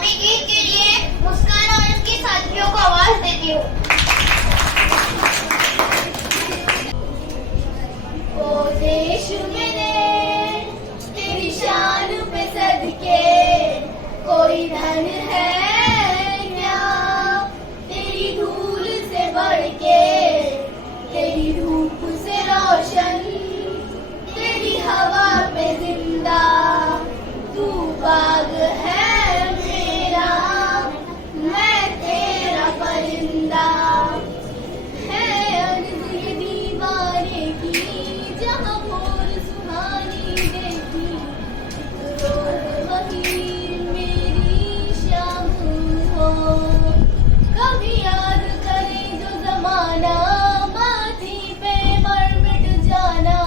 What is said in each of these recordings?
कौमी गीत के लिए मुस्कान और उसकी साथियों को आवाज देती हूँ। ओ देश मेरे तेरी शान पे सदके कोई धन है क्या तेरी धूल से बढ़ के, तेरी धूप से रोशन, तेरी हवा पे जिंदा तू बाग है मेरा, मैं तेरा परिंदा। है अर्ज़ ये दीवारे की जहाँ भोर सुहानी देखी, रोज़ वही मेरी शाम हो। कभी याद करे जो ज़माना माथी पे मर मिट जाना,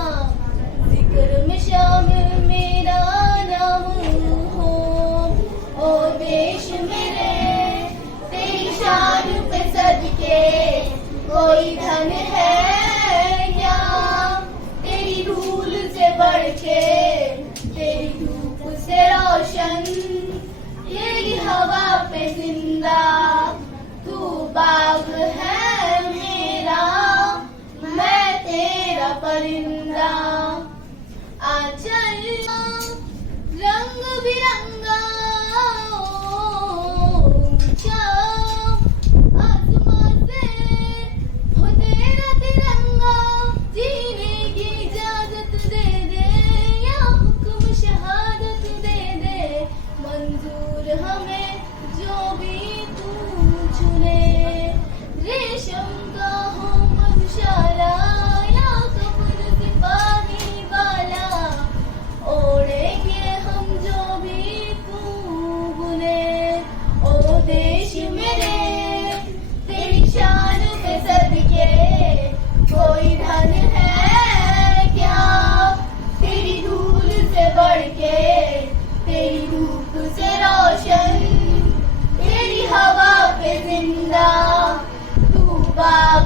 जिक्र में शामिल मेरा नाम हो। ओ देश मेरे तेरी शान पे सदके कोई धन है क्या तेरी धूल से बढ़ के, तेरी धूप से रोशन, तेरी हवा पे जिंदा तू बाग है मेरा, मैं तेरा परिंदा। आंचल रंग बिरंगा ऊंचा आसमां से हो तेरा तिरंगा, जीने की इजाजत दे दे या हुक्म शहादत दे दे, मंजूर हमें जो भी तू चुने। रेशम का हो मधुशाला या कपूर सिपाही वाला, ओढ़ेंगे हम जो भी तू बुने। ओ देश मेरे तेरी शान पे सदके कोई धन है क्या तेरी धूल से बढ़ के, तेरी धूप से रोशन, तेरी हवा पे जिंदा तू बाग